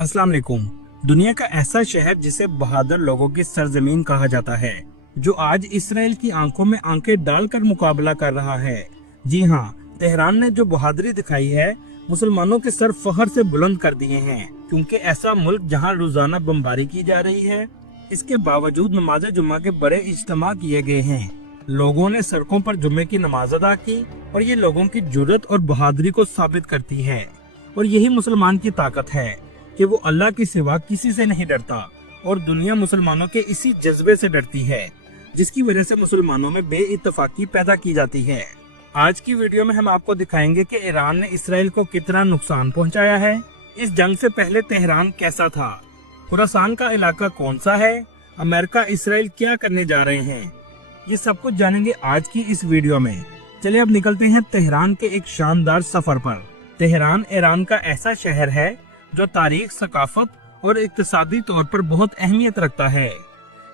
अस्सलाम वालेकुम। दुनिया का ऐसा शहर जिसे बहादुर लोगों की सरजमीन कहा जाता है, जो आज इसराइल की आंखों में आंखें डालकर मुकाबला कर रहा है। जी हाँ, तेहरान ने जो बहादुरी दिखाई है, मुसलमानों के सर फखर से बुलंद कर दिए हैं, क्योंकि ऐसा मुल्क जहाँ रोजाना बमबारी की जा रही है, इसके बावजूद नमाज जुम्मा के बड़े इज्तिमा किए गए हैं। लोगों ने सड़कों पर जुम्मे की नमाज अदा की और ये लोगों की जुर्रत और बहादुरी को साबित करती है। और यही मुसलमान की ताकत है कि वो अल्लाह के सिवा किसी से नहीं डरता और दुनिया मुसलमानों के इसी जज्बे से डरती है, जिसकी वजह से मुसलमानों में बेइत्तेफाकी पैदा की जाती है। आज की वीडियो में हम आपको दिखाएंगे कि ईरान ने इसराइल को कितना नुकसान पहुंचाया है। इस जंग से पहले तेहरान कैसा था, खुरासान का इलाका कौन सा है, अमेरिका इसराइल क्या करने जा रहे हैं, ये सब कुछ जानेंगे आज की इस वीडियो में। चलिए अब निकलते हैं तेहरान के एक शानदार सफर पर। तेहरान ईरान का ऐसा शहर है जो तारीख, सकाफत और इक्तिसादी तौर पर बहुत अहमियत रखता है।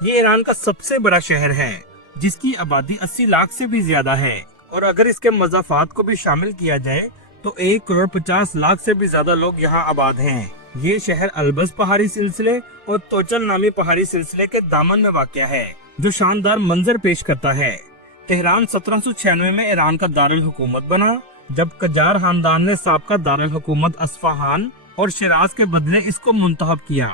ये ईरान का सबसे बड़ा शहर है, जिसकी आबादी 80 लाख से भी ज्यादा है, और अगर इसके मज़ाफात को भी शामिल किया जाए तो 1 करोड़ 50 लाख से भी ज्यादा लोग यहाँ आबाद हैं। ये शहर अल्बस पहाड़ी सिलसिले और तोचन नामी पहाड़ी सिलसिले के दामन में वाक़या है, जो शानदार मंजर पेश करता है। तेहरान 1796 में ईरान का दारुल हुकूमत बना, जब कजार खानदान ने साबका दारुल हुकूमत अस्फहान और शिराज के बदले इसको मुंतखब किया।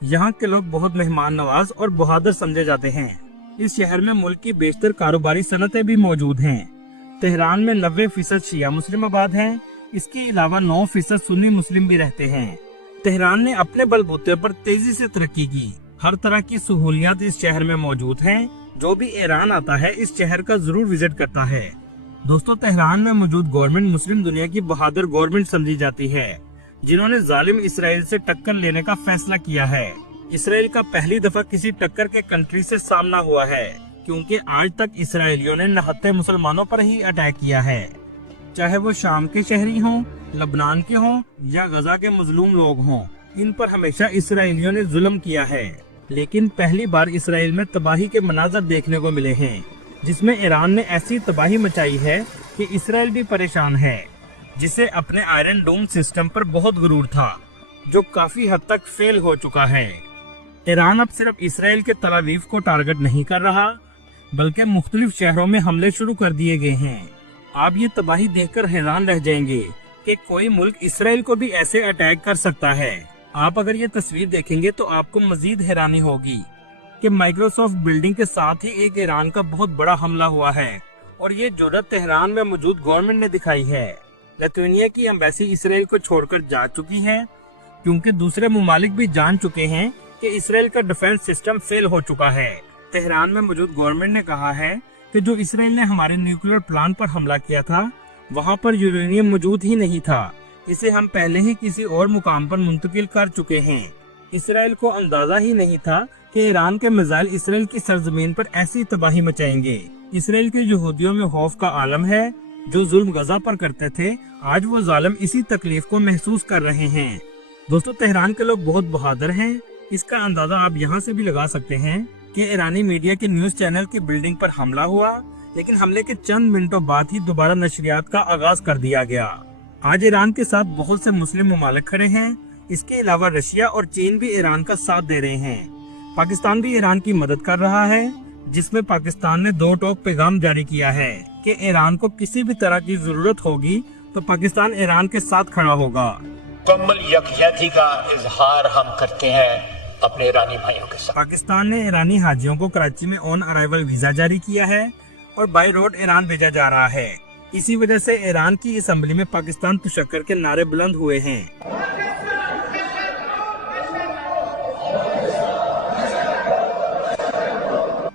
यहाँ के लोग बहुत मेहमान नवाज और बहादुर समझे जाते हैं। इस शहर में मुल्क की बेशतर कारोबारी सनतें भी मौजूद हैं। तेहरान में 90% शिया मुस्लिम आबाद हैं। इसके अलावा 9% सुन्नी मुस्लिम भी रहते हैं। तेहरान ने अपने बलबूते पर तेजी से तरक्की की। हर तरह की सहूलियात इस शहर में मौजूद हैं। जो भी ईरान आता है इस शहर का जरूर विजिट करता है। दोस्तों, तेहरान में मौजूद गवर्नमेंट मुस्लिम दुनिया की बहादुर गवर्नमेंट समझी जाती है, जिन्होंने जालिम इसराइल से टक्कर लेने का फैसला किया है। इसराइल का पहली दफा किसी टक्कर के कंट्री से सामना हुआ है, क्योंकि आज तक इसराइलियों ने निहत्थे मुसलमानों पर ही अटैक किया है, चाहे वो शाम के शहरी हों, लबनान के हों या गजा के मजलूम लोग हों। इन पर हमेशा इसराइलियों ने जुल्म किया है, लेकिन पहली बार इसराइल में तबाही के मनाजर देखने को मिले हैं, जिसमें ईरान ने ऐसी तबाही मचाई है कि इसराइल भी परेशान है, जिसे अपने आयरन डोम सिस्टम पर बहुत गुरूर था, जो काफी हद तक फेल हो चुका है। ईरान अब सिर्फ इसराइल के तल अवीव को टारगेट नहीं कर रहा, बल्कि मुख्तलिफ शहरों में हमले शुरू कर दिए गए हैं। आप ये तबाही देखकर हैरान रह जाएंगे कि कोई मुल्क इसराइल को भी ऐसे अटैक कर सकता है। आप अगर ये तस्वीर देखेंगे तो आपको मजीद हैरानी होगी कि माइक्रोसॉफ्ट बिल्डिंग के साथ ही एक ईरान का बहुत बड़ा हमला हुआ है, और ये जुर्रत तेहरान में मौजूद गवर्नमेंट ने दिखाई है। लिथुआनिया की एम्बेसी इसराइल को छोड़कर जा चुकी है, क्योंकि दूसरे मुमालिक भी जान चुके हैं कि इसराइल का डिफेंस सिस्टम फेल हो चुका है। तेहरान में मौजूद गवर्नमेंट ने कहा है कि जो इसराइल ने हमारे न्यूक्लियर प्लांट पर हमला किया था, वहां पर यूरेनियम मौजूद ही नहीं था। इसे हम पहले ही किसी और मुकाम पर मुंतकिल कर चुके हैं। इसराइल को अंदाजा ही नहीं था कि ईरान के मिसाइल इसराइल की सरजमीन पर ऐसी तबाही मचाएंगे। इसराइल के यहूदियों में खौफ का आलम है। जो जुल्म गजा पर करते थे, आज वो जालिम इसी तकलीफ को महसूस कर रहे हैं। दोस्तों, तेहरान के लोग बहुत बहादुर हैं। इसका अंदाजा आप यहाँ से भी लगा सकते हैं कि ईरानी मीडिया के न्यूज चैनल की बिल्डिंग पर हमला हुआ, लेकिन हमले के चंद मिनटों बाद ही दोबारा नशरियात का आगाज कर दिया गया। आज ईरान के साथ बहुत से मुस्लिम ममालिक खड़े हैं। इसके अलावा रशिया और चीन भी ईरान का साथ दे रहे हैं। पाकिस्तान भी ईरान की मदद कर रहा है, जिसमें पाकिस्तान ने 2 टोक पैगाम जारी किया है कि ईरान को किसी भी तरह की जरूरत होगी तो पाकिस्तान ईरान के साथ खड़ा होगा। मुकम्मल यकजहती का इजहार हम करते हैं अपने ईरानी भाइयों के साथ। पाकिस्तान ने ईरानी हाजियों को कराची में ऑन अराइवल वीजा जारी किया है और बाई रोड ईरान भेजा जा रहा है। इसी वजह से ईरान की असेंबली में पाकिस्तान तुशक्कर के नारे बुलंद हुए हैं।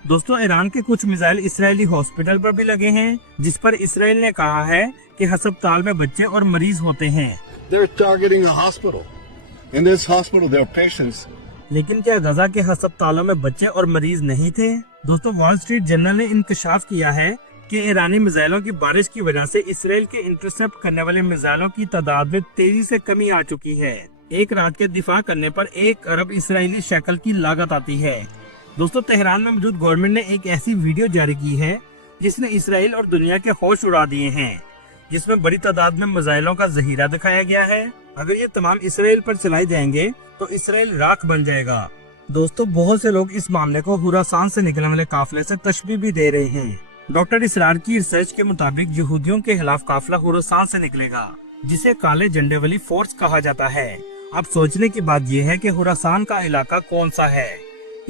दोस्तों, ईरान के कुछ मिसाइल इसराइली हॉस्पिटल पर भी लगे हैं, जिस पर इसराइल ने कहा है कि अस्पताल में बच्चे और मरीज होते हैं। लेकिन क्या गजा के अस्पतालों में बच्चे और मरीज नहीं थे? दोस्तों, वॉल स्ट्रीट जर्नल ने इंकशाफ किया है कि ईरानी मिसाइलों की बारिश की वजह से इसराइल के इंटरसेप्ट करने वाले मिसाइलों की तादाद में तेजी से कमी आ चुकी है। एक रात के दिफा करने पर 1 अरब इसराइली शेकल की लागत आती है। दोस्तों, तेहरान में मौजूद गवर्नमेंट ने एक ऐसी वीडियो जारी की है जिसने इसराइल और दुनिया के होश उड़ा दिए हैं, जिसमें बड़ी तादाद में मिसाइलों का जहीरा दिखाया गया है। अगर ये तमाम इसराइल पर चलाई जाएंगे तो इसराइल राख बन जाएगा। दोस्तों, बहुत से लोग इस मामले को खुरासान से निकलने वाले काफिले से तशबीह भी दे रहे हैं। डॉक्टर इसरार की रिसर्च के मुताबिक यहूदियों के खिलाफ काफिला खुरासान से निकलेगा, जिसे काले झंडे वाली फोर्स कहा जाता है। अब सोचने की बात यह है कि खुरासान का इलाका कौन सा है।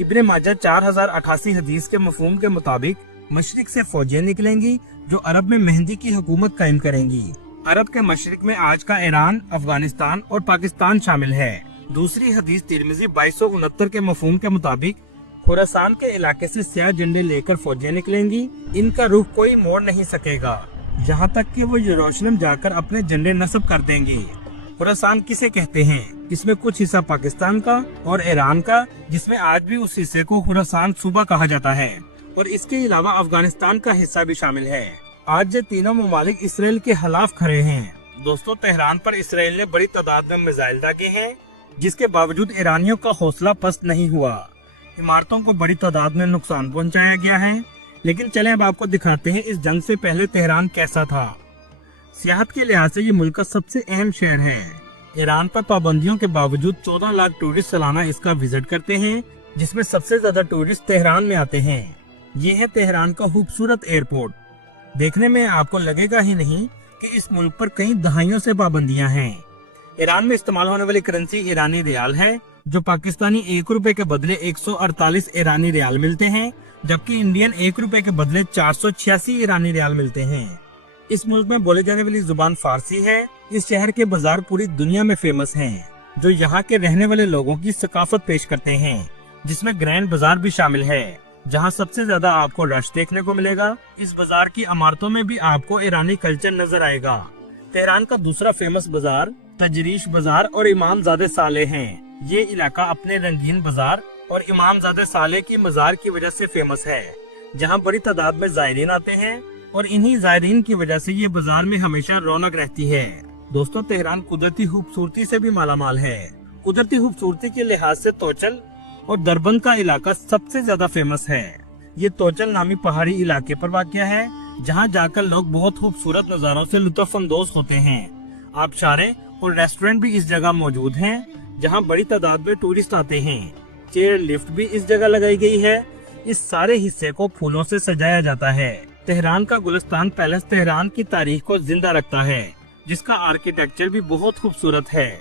इब्ने माजा 4088 हदीस के मफहूम के मुताबिक मशरिक से फौजें निकलेंगी जो अरब में मेहंदी की हुकूमत कायम करेंगी। अरब के मशरिक में आज का ईरान, अफगानिस्तान और पाकिस्तान शामिल है। दूसरी हदीस तिरमिजी 2269 के मफहूम के मुताबिक खुरासान के इलाके से स्याह झंडे लेकर फौजें निकलेंगी। इनका रुख कोई मोड़ नहीं सकेगा, यहाँ तक कि वो यरूशलेम जाकर अपने झंडे नस्ब कर देंगे। खुरासान किसे कहते हैं? इसमें कुछ हिस्सा पाकिस्तान का और ईरान का, जिसमें आज भी उस हिस्से को खुरासान सूबा कहा जाता है, और इसके अलावा अफगानिस्तान का हिस्सा भी शामिल है। आज ये तीनों ममालिक इसराइल के खिलाफ खड़े हैं। दोस्तों, तेहरान पर इसराइल ने बड़ी तादाद में मिसाइल दागे हैं, जिसके बावजूद ईरानियों का हौसला पस्त नहीं हुआ। इमारतों को बड़ी तादाद में नुकसान पहुंचाया गया है। लेकिन चलें अब आपको दिखाते हैं इस जंग से पहले तेहरान कैसा था। सियाहत के लिहाज से ये मुल्क का सबसे अहम शहर है। ईरान पर पाबंदियों के बावजूद 14 लाख टूरिस्ट सालाना इसका विजिट करते हैं, जिसमें सबसे ज्यादा टूरिस्ट तेहरान में आते हैं। ये है तेहरान का खूबसूरत एयरपोर्ट। देखने में आपको लगेगा ही नहीं कि इस मुल्क पर कई दहाइयों से पाबंदियां हैं। ईरान में इस्तेमाल होने वाली करेंसी ईरानी रियाल है, जो पाकिस्तानी 1 रुपए के बदले 148 ईरानी रियाल मिलते हैं, जबकि इंडियन 1 रुपए के बदले 486 ईरानी रियाल मिलते हैं। इस मुल्क में बोले जाने वाली जुबान फारसी है। इस शहर के बाजार पूरी दुनिया में फेमस हैं, जो यहाँ के रहने वाले लोगों की सकाफत पेश करते हैं, जिसमें ग्रैंड बाजार भी शामिल है, जहाँ सबसे ज्यादा आपको रश देखने को मिलेगा। इस बाजार की इमारतों में भी आपको ईरानी कल्चर नजर आएगा। तेहरान का दूसरा फेमस बाजार तजरीश बाजार और इमामजादे साले हैं। ये इलाका अपने रंगीन बाजार और इमामजादे साले की मजार की वजह से फेमस है, जहाँ बड़ी तादाद में जायरीन आते हैं, और इन्हीं जायरीन की वजह से ये बाजार में हमेशा रौनक रहती है। दोस्तों, तेहरान कुदरती खूबसूरती से भी मालामाल है। कुदरती खूबसूरती के लिहाज से तोचल और दरबंद का इलाका सबसे ज्यादा फेमस है। ये तोचल नामी पहाड़ी इलाके पर वाक़या है, जहाँ जाकर लोग बहुत खूबसूरत नज़ारों से लुत्फ अंदोज होते हैं। आबशारे और रेस्टोरेंट भी इस जगह मौजूद हैं, जहाँ बड़ी तादाद में टूरिस्ट आते हैं। चेयर लिफ्ट भी इस जगह लगाई गई है। इस सारे हिस्से को फूलों से सजाया जाता है। तेहरान का गुलिस्तान पैलेस तेहरान की तारीख को जिंदा रखता है, जिसका आर्किटेक्चर भी बहुत खूबसूरत है।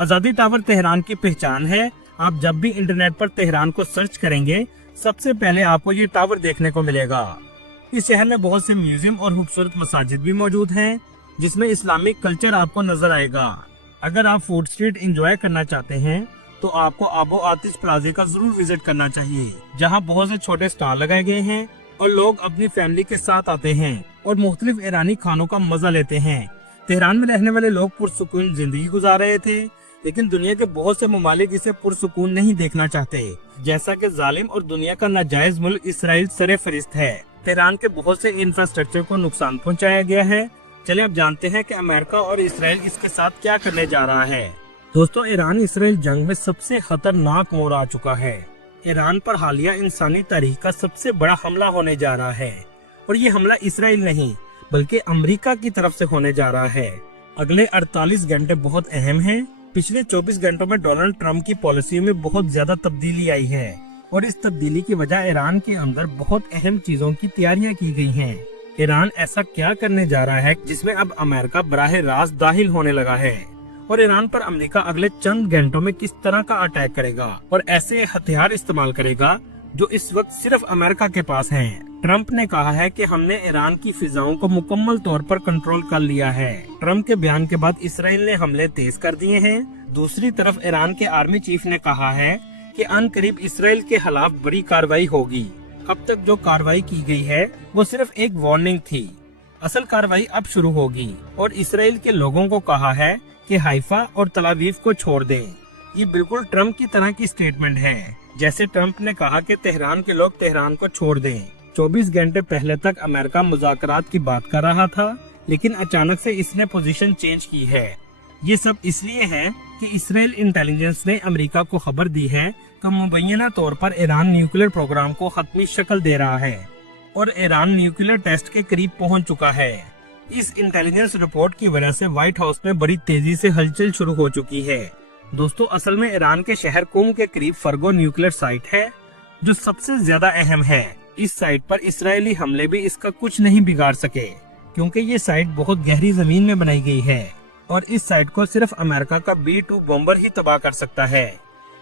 आजादी टावर तेहरान की पहचान है। आप जब भी इंटरनेट पर तेहरान को सर्च करेंगे, सबसे पहले आपको ये टावर देखने को मिलेगा। इस शहर में बहुत से म्यूजियम और खूबसूरत मसाजिद भी मौजूद हैं, जिसमें इस्लामिक कल्चर आपको नजर आएगा। अगर आप फूड स्ट्रीट एंजॉय करना चाहते हैं, तो आपको आबो आतिश प्लाजे का जरूर विजिट करना चाहिए, जहां बहुत से छोटे स्टॉल लगाए गए हैं और लोग अपनी फैमिली के साथ आते हैं और मुख्तलिफ ईरानी खानों का मजा लेते हैं। तेहरान में रहने वाले लोग पुरसुकून जिंदगी गुजार रहे थे, लेकिन दुनिया के बहुत से ममालिक इसे पुरसुकून नहीं देखना चाहते, जैसा कि जालिम और दुनिया का नाजायज मुल्क इसराइल सरे फरिश्त है। तेहरान के बहुत से इंफ्रास्ट्रक्चर को नुकसान पहुंचाया गया है। चले अब जानते हैं कि अमेरिका और इसराइल इसके साथ क्या करने जा रहा है। दोस्तों, ईरान इसराइल जंग में सबसे खतरनाक मोड़ आ चुका है। ईरान पर हालिया इंसानी तारीख का सबसे बड़ा हमला होने जा रहा है, और ये हमला इसराइल नहीं बल्कि अमेरिका की तरफ से होने जा रहा है। अगले 48 घंटे बहुत अहम हैं। पिछले 24 घंटों में डोनाल्ड ट्रंप की पॉलिसी में बहुत ज्यादा तब्दीली आई है, और इस तब्दीली की वजह ईरान के अंदर बहुत अहम चीजों की तैयारियां की गई हैं। ईरान ऐसा क्या करने जा रहा है जिसमें अब अमेरिका बराह रास्त दाखिल होने लगा है, और ईरान पर अमेरिका अगले चंद घंटों में किस तरह का अटैक करेगा और ऐसे हथियार इस्तेमाल करेगा जो इस वक्त सिर्फ अमेरिका के पास हैं। ट्रंप ने कहा है कि हमने ईरान की फिजाओं को मुकम्मल तौर पर कंट्रोल कर लिया है। ट्रंप के बयान के बाद इसराइल ने हमले तेज कर दिए हैं। दूसरी तरफ ईरान के आर्मी चीफ ने कहा है कि अनकरीब इसराइल के खिलाफ बड़ी कार्रवाई होगी। अब तक जो कार्रवाई की गई है वो सिर्फ एक वार्निंग थी। असल कार्रवाई अब शुरू होगी, और इसराइल के लोगों को कहा है कि हाइफा और तल अवीव को छोड़ दें। ये बिल्कुल ट्रंप की तरह की स्टेटमेंट है, जैसे ट्रंप ने कहा कि तेहरान के लोग तेहरान को छोड़ दें। 24 घंटे पहले तक अमेरिका मुज़ाकरात की बात कर रहा था, लेकिन अचानक से इसने पोजीशन चेंज की है। ये सब इसलिए है कि इसराइल इंटेलिजेंस ने अमेरिका को खबर दी है कि मुबैना तौर पर ईरान न्यूक्लियर प्रोग्राम को हतमी शक्ल दे रहा है, और ईरान न्यूक्लियर टेस्ट के करीब पहुंच चुका है। इस इंटेलिजेंस रिपोर्ट की वजह से व्हाइट हाउस में बड़ी तेजी से हलचल शुरू हो चुकी है। दोस्तों, असल में ईरान के शहर कुम के करीब फर्गो न्यूक्लियर साइट है जो सबसे ज्यादा अहम है। इस साइट पर इस्राएली हमले भी इसका कुछ नहीं बिगाड़ सके, क्योंकि ये साइट बहुत गहरी जमीन में बनाई गई है और इस साइट को सिर्फ अमेरिका का B-2 बॉम्बर ही तबाह कर सकता है,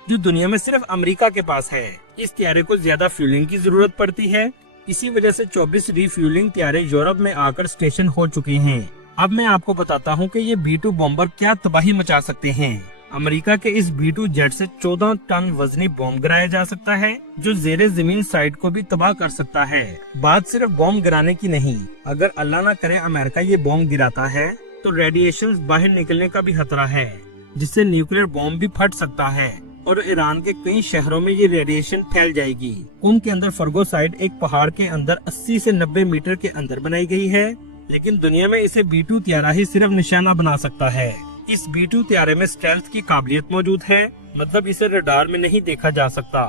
जो दुनिया में सिर्फ अमेरिका के पास है। इस त्यारे को ज्यादा फ्यूलिंग की जरूरत पड़ती है, इसी वजह से 24 रिफ्यूलिंग त्यारे यूरोप में आकर स्टेशन हो चुके हैं। अब मैं आपको बताता हूँ कि ये B-2 बॉम्बर क्या तबाही मचा सकते हैं। अमेरिका के इस B-2 जेट से 14 टन वजनी बॉम्ब गिराया जा सकता है, जो जेरे जमीन साइट को भी तबाह कर सकता है। बात सिर्फ बॉम्ब गिराने की नहीं, अगर अल्लाह न करे अमेरिका ये बॉम्ब गिराता है तो रेडिएशन बाहर निकलने का भी खतरा है, जिससे न्यूक्लियर बॉम्ब भी फट सकता है और ईरान के कई शहरों में ये रेडिएशन फैल जाएगी। उनके अंदर फर्गो साइट एक पहाड़ के अंदर 80 से 90 मीटर के अंदर बनाई गई है, लेकिन दुनिया में इसे B-2 त्यारा ही सिर्फ निशाना बना सकता है। इस B-2 त्यारे में स्टेल्थ की काबिलियत मौजूद है, मतलब इसे रडार में नहीं देखा जा सकता।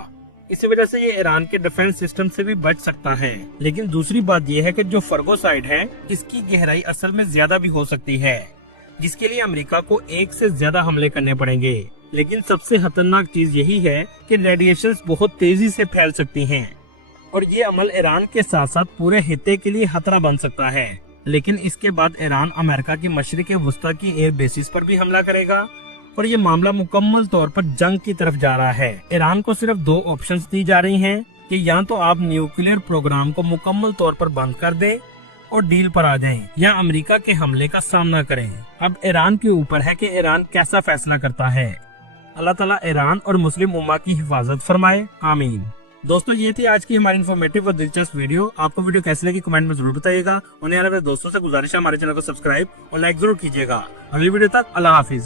इसी वजह से ये ईरान के डिफेंस सिस्टम से भी बच सकता है। लेकिन दूसरी बात यह है कि जो फर्गो साइट है, इसकी गहराई असल में ज्यादा भी हो सकती है, जिसके लिए अमेरिका को एक से ज्यादा हमले करने पड़ेंगे। लेकिन सबसे खतरनाक चीज यही है कि रेडिएशंस बहुत तेजी से फैल सकती हैं और ये अमल ईरान के साथ साथ पूरे हित्ते के लिए खतरा बन सकता है। लेकिन इसके बाद ईरान अमेरिका की मशरिक़ वस्ता की एयर बेसिस पर भी हमला करेगा और ये मामला मुकम्मल तौर पर जंग की तरफ जा रहा है। ईरान को सिर्फ 2 ऑप्शंस दी जा रही हैं कि या तो आप न्यूक्लियर प्रोग्राम को मुकम्मल तौर पर बंद कर दें और डील पर आ जाएं, या अमेरिका के हमले का सामना करें। अब ईरान के ऊपर है कि ईरान कैसा फैसला करता है। अल्लाह ताला ईरान और मुस्लिम उम्मा की हिफाजत फरमाए, आमीन। दोस्तों, ये थी आज की हमारी इन्फॉर्मेटिव और दिलचस्प वीडियो। आपको वीडियो कैसी लगी कमेंट में जरूर बताइएगा और यार दोस्तों से गुजारिश है हमारे चैनल को सब्सक्राइब और लाइक जरूर कीजिएगा। अगली वीडियो तक अल्लाह हाफिज।